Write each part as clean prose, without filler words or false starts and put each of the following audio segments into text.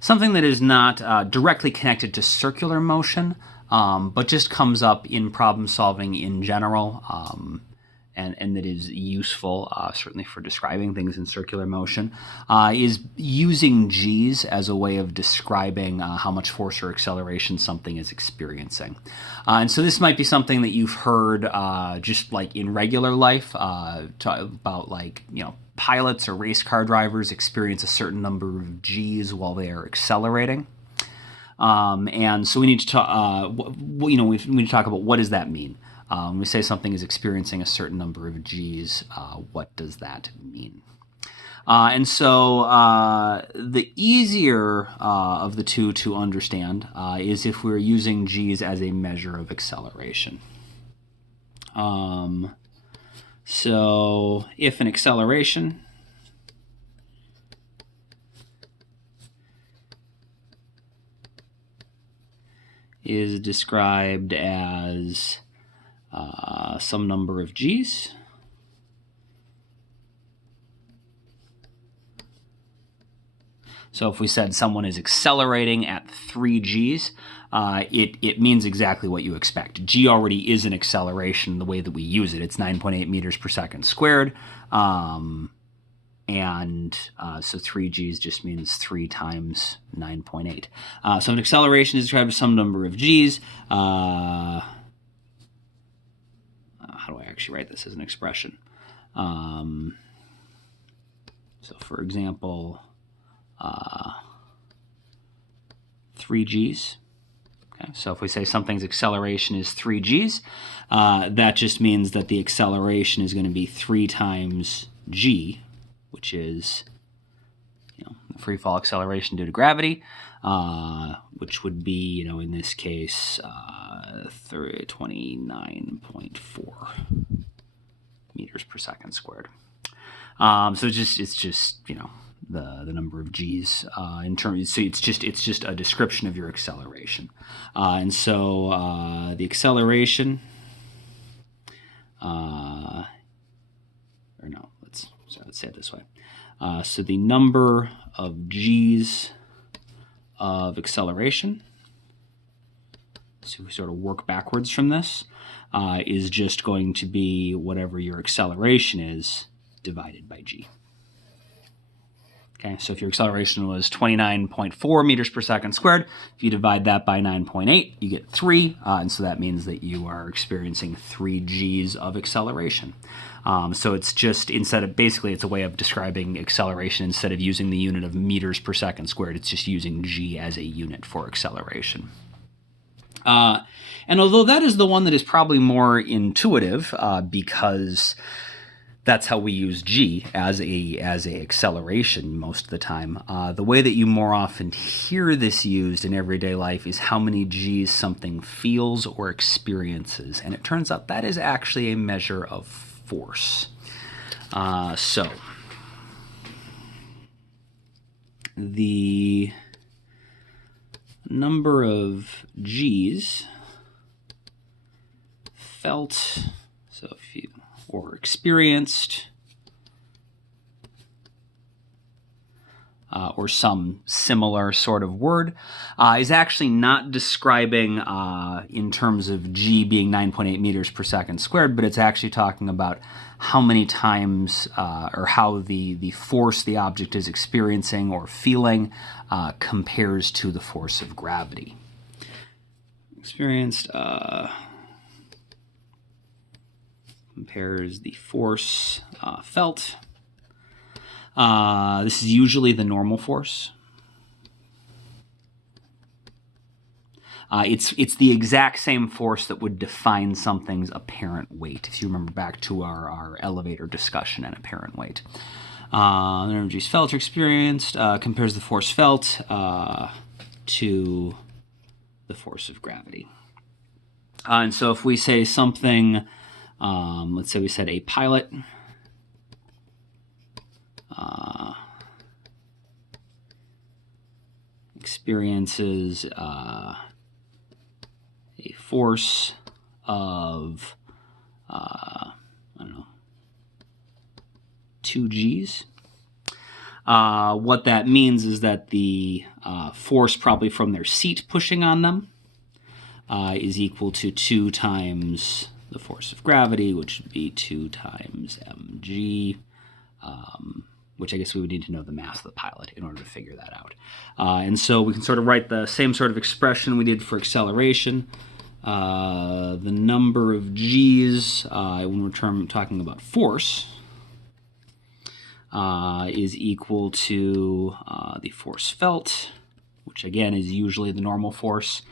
something that is not directly connected to circular motion, but just comes up in problem solving in general, and that is useful, certainly for describing things in circular motion, is using g's as a way of describing how much force or acceleration something is experiencing. And so this might be something that you've heard just like in regular life, about like, pilots or race car drivers experience a certain number of g's while they are accelerating. And so we need to talk, we need to talk about what does that mean. When we say something is experiencing a certain number of g's, what does that mean? And so the easier of the two to understand is if we're using g's as a measure of acceleration. So if an acceleration is described as some number of g's, so if we said someone is accelerating at 3 g's, it means exactly what you expect. G already is an acceleration the way that we use it. It's 9.8 meters per second squared. So 3 g's just means 3 times 9.8. So an acceleration is described as some number of g's. How do I actually write this as an expression? So for example, 3 g's. Okay, so if we say something's acceleration is 3 g's, that just means that the acceleration is going to be 3 times g, which is the free fall acceleration due to gravity, which would be, in this case, 29.4 meters per second squared. So it's just the number of g's in terms. So it's just a description of your acceleration, and so the acceleration, let's say it this way. So the number of g's of acceleration, so we sort of work backwards from this, is just going to be whatever your acceleration is divided by g. Okay, so if your acceleration was 29.4 meters per second squared, if you divide that by 9.8, you get 3, and so that means that you are experiencing 3 g's of acceleration. So it's just, basically it's a way of describing acceleration. Instead of using the unit of meters per second squared, it's just using g as a unit for acceleration. And although that is the one that is probably more intuitive, because that's how we use g as a acceleration most of the time, the way that you more often hear this used in everyday life is how many g's something feels or experiences. And it turns out that is actually a measure of force. So the number of g's felt, or experienced, or some similar sort of word, is actually not describing in terms of g being 9.8 meters per second squared, but it's actually talking about how many times or how the force the object is experiencing or feeling compares to the force of gravity. Experienced compares the force felt. This is usually the normal force. It's the exact same force that would define something's apparent weight, if you remember back to our elevator discussion and apparent weight. The energies felt or experienced compares the force felt to the force of gravity. And so if we say something, let's say we said a pilot experiences a force of, 2 g's. What that means is that the force probably from their seat pushing on them is equal to 2 times the force of gravity, which would be 2 times mg, which I guess we would need to know the mass of the pilot in order to figure that out. And so we can sort of write the same sort of expression we did for acceleration. The number of g's, when we're talking about force, is equal to the force felt, which again is usually the normal force,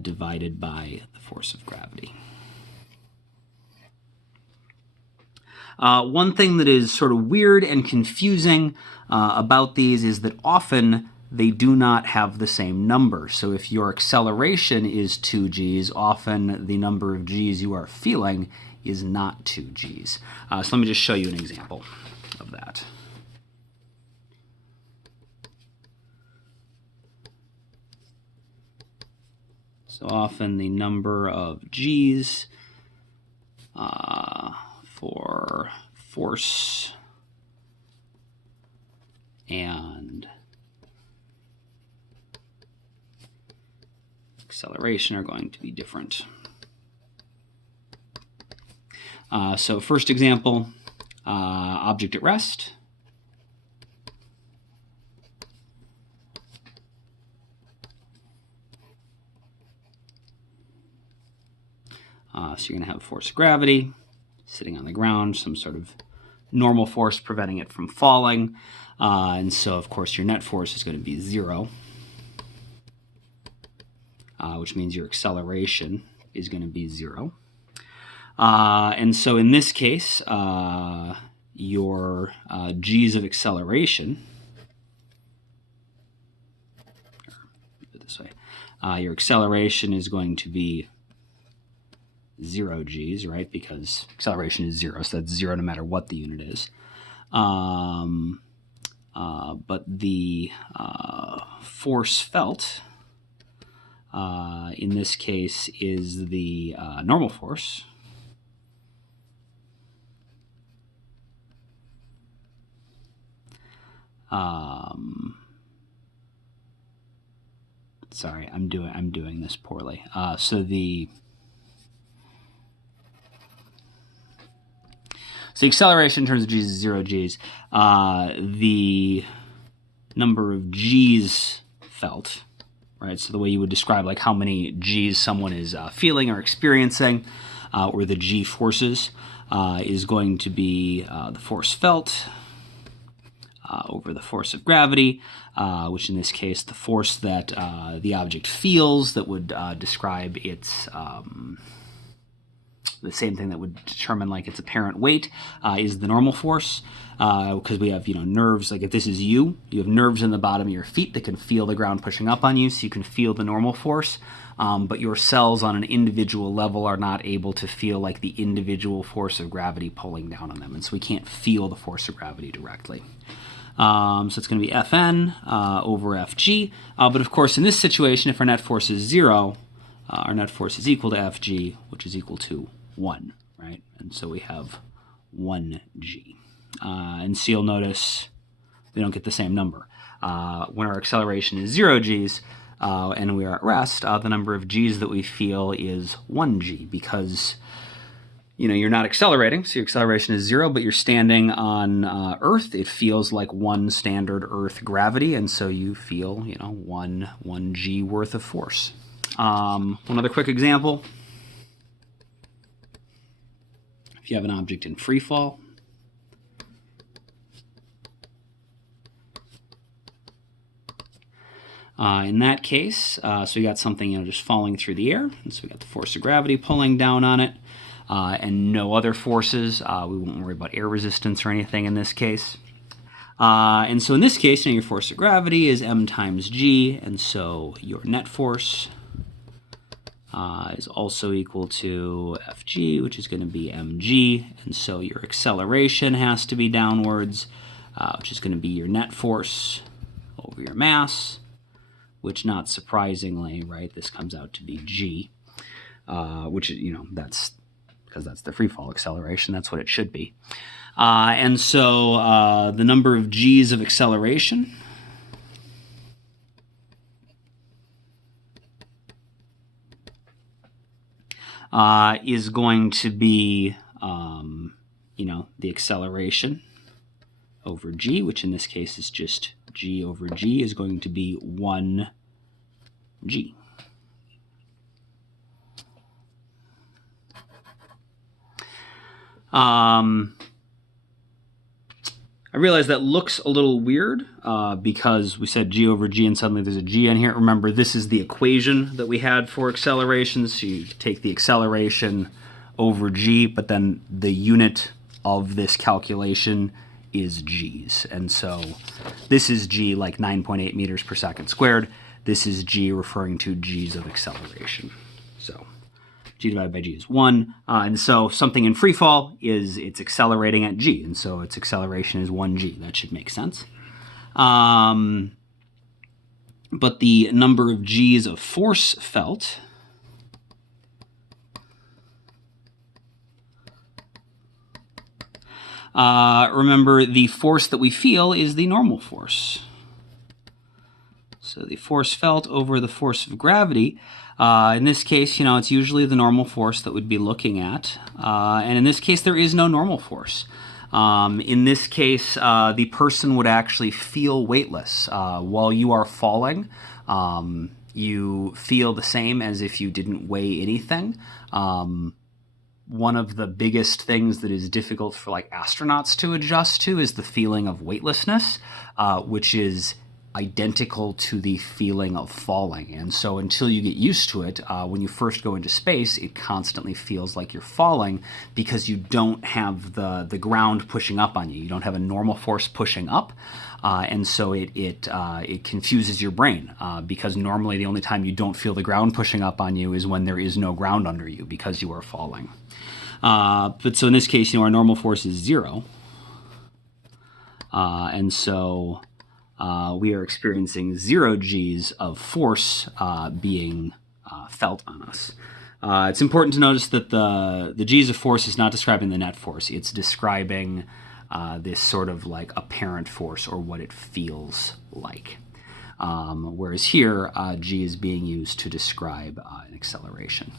divided by the force of gravity. One thing that is sort of weird and confusing about these is that often they do not have the same number. So if your acceleration is 2 g's, often the number of g's you are feeling is not 2 g's. So let me just show you an example of that. So often the number of g's for force and acceleration are going to be different. So first example, object at rest. So you're going to have force of gravity sitting on the ground, some sort of normal force preventing it from falling. And so, of course, your net force is going to be 0, which means your acceleration is going to be 0. And so in this case, your g's of acceleration, this way, your acceleration is going to be 0 g's, right? Because acceleration is 0, so that's 0 no matter what the unit is. But the force felt, in this case, is the normal force. Sorry, I'm doing this poorly. So the acceleration in terms of g's is 0 g's. The number of g's felt, right? So the way you would describe like how many g's someone is feeling or experiencing, or the g forces, is going to be the force felt over the force of gravity, which in this case the force that the object feels that would describe its the same thing that would determine like its apparent weight is the normal force, because we have nerves. Like if this is you have nerves in the bottom of your feet that can feel the ground pushing up on you, so you can feel the normal force, but your cells on an individual level are not able to feel like the individual force of gravity pulling down on them, and so we can't feel the force of gravity directly. So it's going to be Fn over Fg, but of course in this situation, if our net force is 0, our net force is equal to Fg, which is equal to 1, right? And so we have 1g. And so you'll notice we don't get the same number. When our acceleration is 0 g's and we are at rest, the number of g's that we feel is 1g, because you're not accelerating, so your acceleration is 0, but you're standing on Earth. It feels like 1 standard Earth gravity, and so you feel 1g worth of force. One other quick example. If you have an object in free fall, in that case, so we got something just falling through the air, and so we got the force of gravity pulling down on it, and no other forces. We won't worry about air resistance or anything in this case. And so in this case, your force of gravity is m times g, and so your net force is also equal to Fg, which is going to be mg, and so your acceleration has to be downwards, which is going to be your net force over your mass, which, not surprisingly, right, this comes out to be g, which, that's because that's the free fall acceleration. That's what it should be. And so the number of g's of acceleration is going to be, the acceleration over g, which in this case is just g over g, is going to be 1g. I realize that looks a little weird because we said g over g and suddenly there's a g in here. Remember, this is the equation that we had for acceleration. So you take the acceleration over g, but then the unit of this calculation is g's. And so this is g, like 9.8 meters per second squared. This is g referring to g's of acceleration. So g divided by g is 1. And so something in free fall it's accelerating at g. And so its acceleration is 1g. That should make sense. But the number of g's of force felt remember, the force that we feel is the normal force. So the force felt over the force of gravity. In this case, it's usually the normal force that we'd be looking at. And in this case, there is no normal force. In this case, the person would actually feel weightless. While you are falling, you feel the same as if you didn't weigh anything. One of the biggest things that is difficult for astronauts to adjust to is the feeling of weightlessness, which is identical to the feeling of falling. And so until you get used to it, when you first go into space, it constantly feels like you're falling because you don't have the ground pushing up on you. You don't have a normal force pushing up. And so it confuses your brain because normally the only time you don't feel the ground pushing up on you is when there is no ground under you because you are falling. But so in this case, our normal force is 0. And so we are experiencing 0 g's of force being felt on us. It's important to notice that the g's of force is not describing the net force. It's describing this sort of apparent force or what it feels like. Whereas here, g is being used to describe an acceleration.